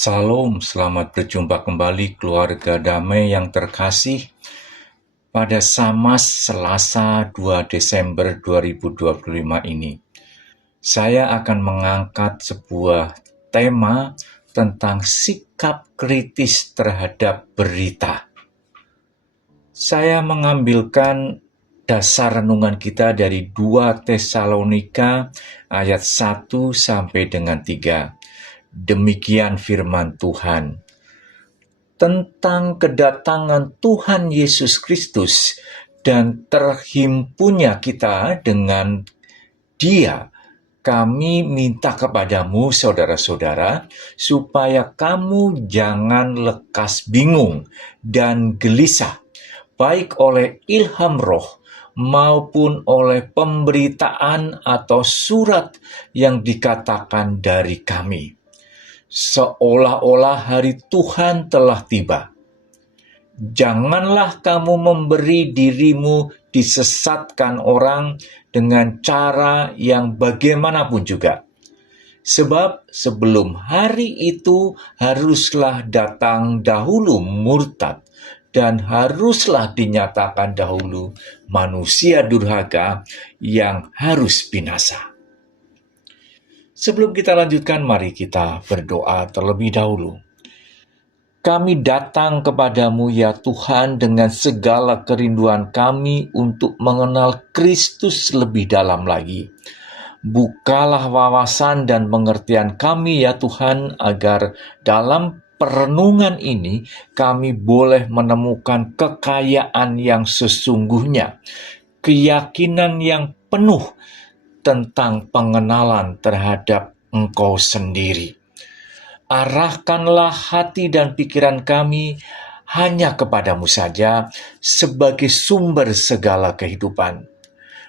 Salam, selamat berjumpa kembali keluarga damai yang terkasih. Pada Samas Selasa 2 Desember 2025 ini, saya akan mengangkat sebuah tema tentang sikap kritis terhadap berita. Saya mengambilkan dasar renungan kita dari 2 Tesalonika ayat 1 sampai dengan 3. Demikian firman Tuhan. Tentang kedatangan Tuhan Yesus Kristus dan terhimpunnya kita dengan Dia, kami minta kepadamu, saudara-saudara, supaya kamu jangan lekas bingung dan gelisah, baik oleh ilham roh maupun oleh pemberitaan atau surat yang dikatakan dari kami, seolah-olah hari Tuhan telah tiba. Janganlah kamu memberi dirimu disesatkan orang dengan cara yang bagaimanapun juga. Sebab sebelum hari itu haruslah datang dahulu murtad, dan haruslah dinyatakan dahulu manusia durhaka yang harus binasa. Sebelum kita lanjutkan, mari kita berdoa terlebih dahulu. Kami datang kepadamu ya Tuhan dengan segala kerinduan kami untuk mengenal Kristus lebih dalam lagi. Bukalah wawasan dan pengertian kami ya Tuhan, agar dalam perenungan ini kami boleh menemukan kekayaan yang sesungguhnya, keyakinan yang penuh tentang pengenalan terhadap Engkau sendiri. Arahkanlah hati dan pikiran kami hanya kepadamu saja sebagai sumber segala kehidupan.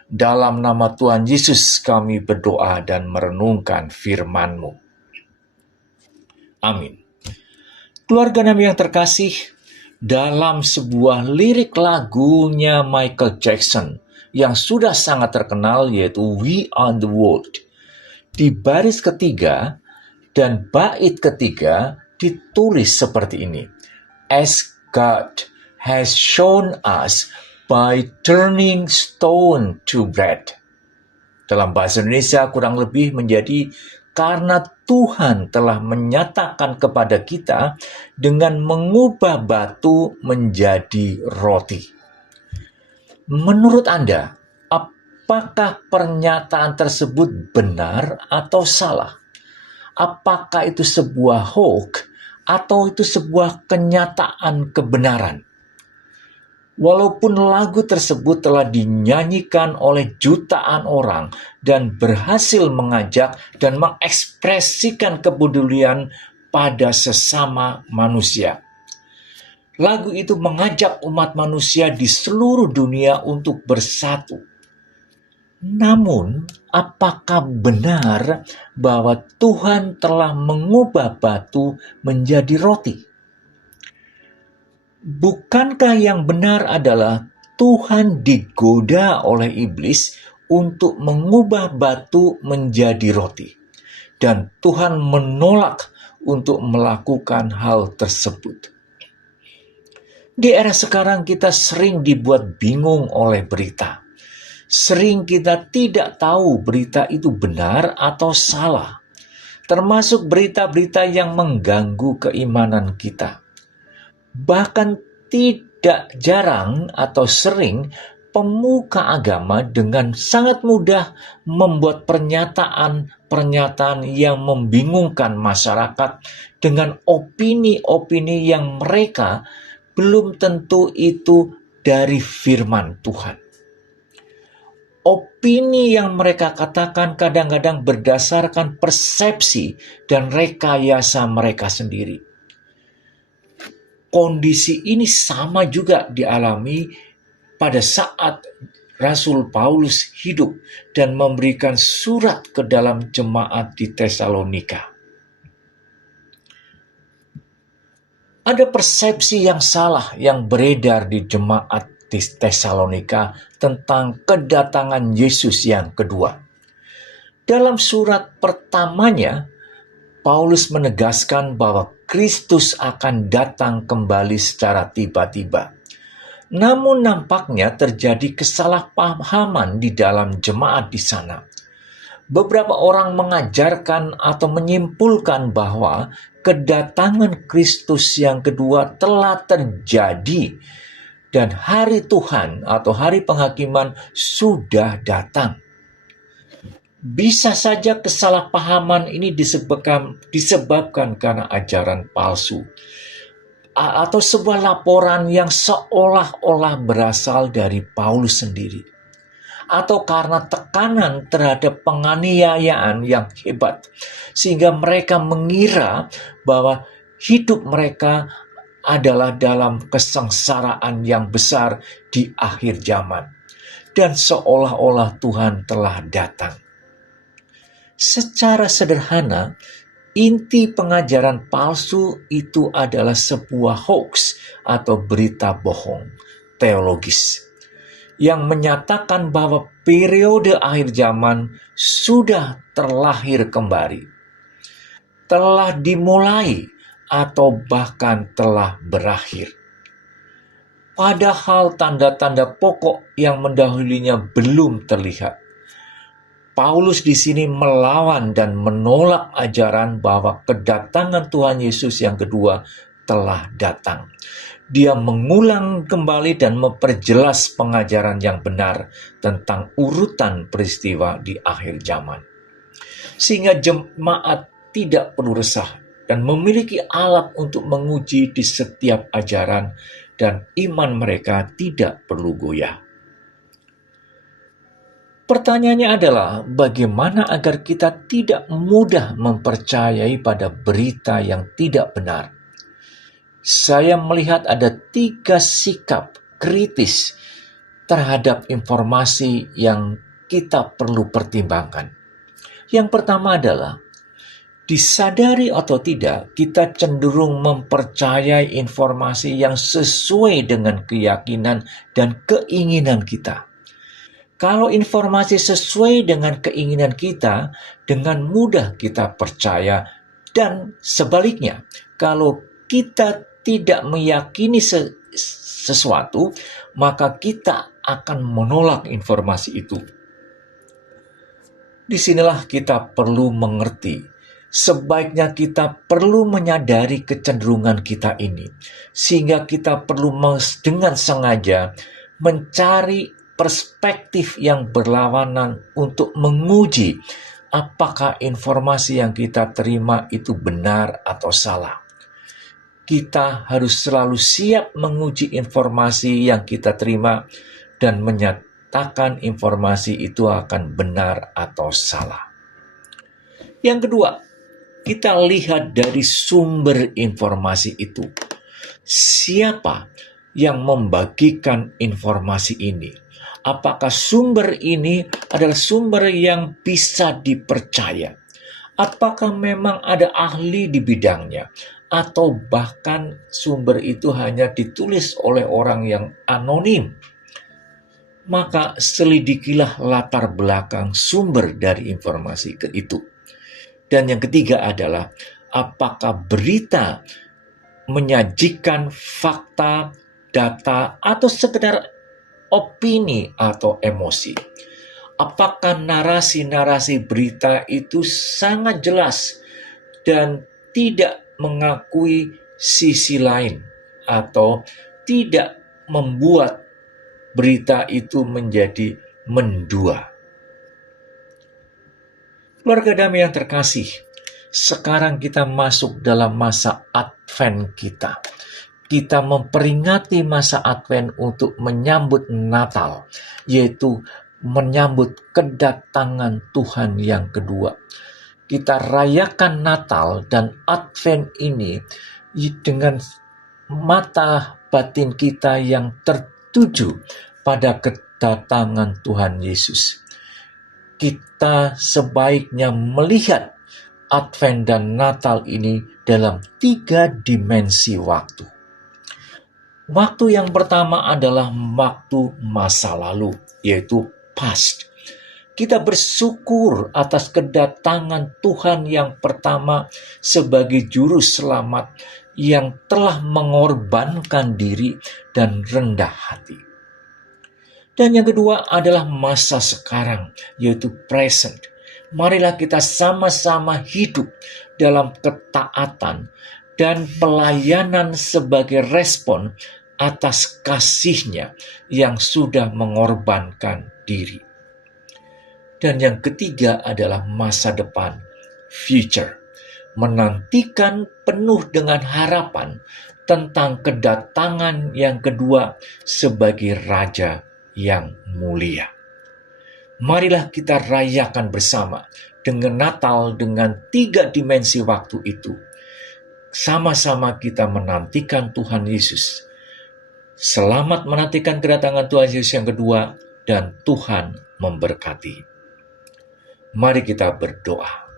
Dalam nama Tuhan Yesus kami berdoa dan merenungkan firman-Mu. Amin. Keluarga damai yang terkasih, dalam sebuah lirik lagunya Michael Jackson yang sudah sangat terkenal, yaitu We Are the World, di baris ketiga dan bait ketiga ditulis seperti ini: As God has shown us by turning stone to bread. Dalam bahasa Indonesia kurang lebih menjadi, karena Tuhan telah menyatakan kepada kita dengan mengubah batu menjadi roti. Menurut Anda, apakah pernyataan tersebut benar atau salah? Apakah itu sebuah hoax atau itu sebuah kenyataan kebenaran? Walaupun lagu tersebut telah dinyanyikan oleh jutaan orang dan berhasil mengajak dan mengekspresikan kepedulian pada sesama manusia, lagu itu mengajak umat manusia di seluruh dunia untuk bersatu. Namun, apakah benar bahwa Tuhan telah mengubah batu menjadi roti? Bukankah yang benar adalah Tuhan digoda oleh iblis untuk mengubah batu menjadi roti, dan Tuhan menolak untuk melakukan hal tersebut? Di era sekarang kita sering dibuat bingung oleh berita. Sering kita tidak tahu berita itu benar atau salah, termasuk berita-berita yang mengganggu keimanan kita. Bahkan tidak jarang atau sering pemuka agama dengan sangat mudah membuat pernyataan yang membingungkan masyarakat dengan opini-opini yang mereka belum tentu itu dari firman Tuhan. Opini yang mereka katakan kadang-kadang berdasarkan persepsi dan rekayasa mereka sendiri. Kondisi ini sama juga dialami pada saat Rasul Paulus hidup dan memberikan surat ke dalam jemaat di Tesalonika. Ada persepsi yang salah yang beredar di jemaat di Tesalonika tentang kedatangan Yesus yang kedua. Dalam surat pertamanya, Paulus menegaskan bahwa Kristus akan datang kembali secara tiba-tiba. Namun nampaknya terjadi kesalahpahaman di dalam jemaat di sana. Beberapa orang mengajarkan atau menyimpulkan bahwa kedatangan Kristus yang kedua telah terjadi dan hari Tuhan atau hari penghakiman sudah datang. Bisa saja kesalahpahaman ini disebabkan karena ajaran palsu atau sebuah laporan yang seolah-olah berasal dari Paulus sendiri, atau karena tekanan terhadap penganiayaan yang hebat, sehingga mereka mengira bahwa hidup mereka adalah dalam kesengsaraan yang besar di akhir zaman, dan seolah-olah Tuhan telah datang. Secara sederhana, inti pengajaran palsu itu adalah sebuah hoax atau berita bohong teologis yang menyatakan bahwa periode akhir zaman sudah terlahir kembali, telah dimulai, atau bahkan telah berakhir. Padahal tanda-tanda pokok yang mendahulunya belum terlihat. Paulus di sini melawan dan menolak ajaran bahwa kedatangan Tuhan Yesus yang kedua telah datang. Dia mengulang kembali dan memperjelas pengajaran yang benar tentang urutan peristiwa di akhir zaman. Sehingga jemaat tidak perlu resah dan memiliki alat untuk menguji di setiap ajaran, dan iman mereka tidak perlu goyah. Pertanyaannya adalah, bagaimana agar kita tidak mudah mempercayai pada berita yang tidak benar? Saya melihat ada 3 sikap kritis terhadap informasi yang kita perlu pertimbangkan. Yang pertama adalah, disadari atau tidak, kita cenderung mempercayai informasi yang sesuai dengan keyakinan dan keinginan kita. Kalau informasi sesuai dengan keinginan kita, dengan mudah kita percaya, dan sebaliknya, kalau kita tidak meyakini sesuatu, maka kita akan menolak informasi itu. Disinilah kita perlu mengerti, sebaiknya kita perlu menyadari kecenderungan kita ini, sehingga kita perlu dengan sengaja mencari perspektif yang berlawanan untuk menguji apakah informasi yang kita terima itu benar atau salah. Kita harus selalu siap menguji informasi yang kita terima dan menyatakan informasi itu akan benar atau salah. Yang kedua, kita lihat dari sumber informasi itu. Siapa yang membagikan informasi ini? Apakah sumber ini adalah sumber yang bisa dipercaya? Apakah memang ada ahli di bidangnya? Atau bahkan sumber itu hanya ditulis oleh orang yang anonim? Maka selidikilah latar belakang sumber dari informasi itu. Dan yang ketiga adalah, apakah berita menyajikan fakta, data, atau sekedar opini atau emosi? Apakah narasi-narasi berita itu sangat jelas dan tidak mengakui sisi lain, atau tidak membuat berita itu menjadi mendua? Keluarga damai yang terkasih, sekarang kita masuk dalam masa Advent kita. Kita memperingati masa Advent untuk menyambut Natal, yaitu menyambut kedatangan Tuhan yang kedua. Kita rayakan Natal dan Advent ini dengan mata batin kita yang tertuju pada kedatangan Tuhan Yesus. Kita sebaiknya melihat Advent dan Natal ini dalam 3 dimensi waktu. Waktu yang pertama adalah waktu masa lalu, yaitu past. Kita bersyukur atas kedatangan Tuhan yang pertama sebagai juru selamat yang telah mengorbankan diri dan rendah hati. Dan yang kedua adalah masa sekarang, yaitu present. Marilah kita sama-sama hidup dalam ketaatan dan pelayanan sebagai respon atas kasih-Nya yang sudah mengorbankan diri. Dan yang ketiga adalah masa depan, future. Menantikan penuh dengan harapan tentang kedatangan yang kedua sebagai Raja yang mulia. Marilah kita rayakan bersama dengan Natal dengan 3 dimensi waktu itu. Sama-sama kita menantikan Tuhan Yesus. Selamat menantikan kedatangan Tuhan Yesus yang kedua, dan Tuhan memberkati. Mari kita berdoa.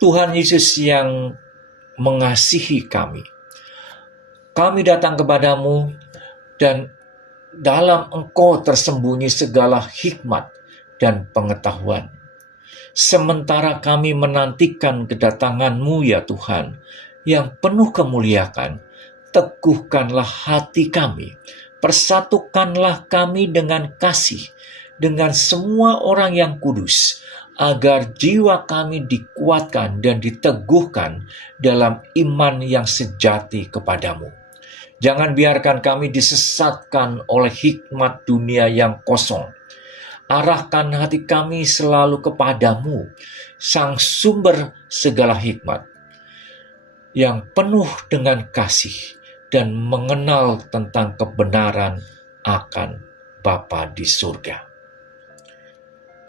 Tuhan Yesus yang mengasihi kami, kami datang kepadamu dan dalam Engkau tersembunyi segala hikmat dan pengetahuan. Sementara kami menantikan kedatangan-Mu ya Tuhan, yang penuh kemuliaan, teguhkanlah hati kami, persatukanlah kami dengan kasih, dengan semua orang yang kudus, agar jiwa kami dikuatkan dan diteguhkan dalam iman yang sejati kepadamu. Jangan biarkan kami disesatkan oleh hikmat dunia yang kosong. Arahkan hati kami selalu kepadamu, Sang Sumber segala hikmat, yang penuh dengan kasih dan mengenal tentang kebenaran akan Bapa di surga.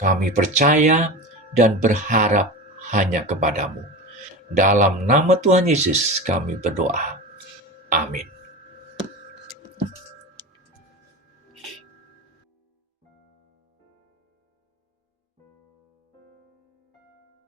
Kami percaya dan berharap hanya kepadamu. Dalam nama Tuhan Yesus kami berdoa.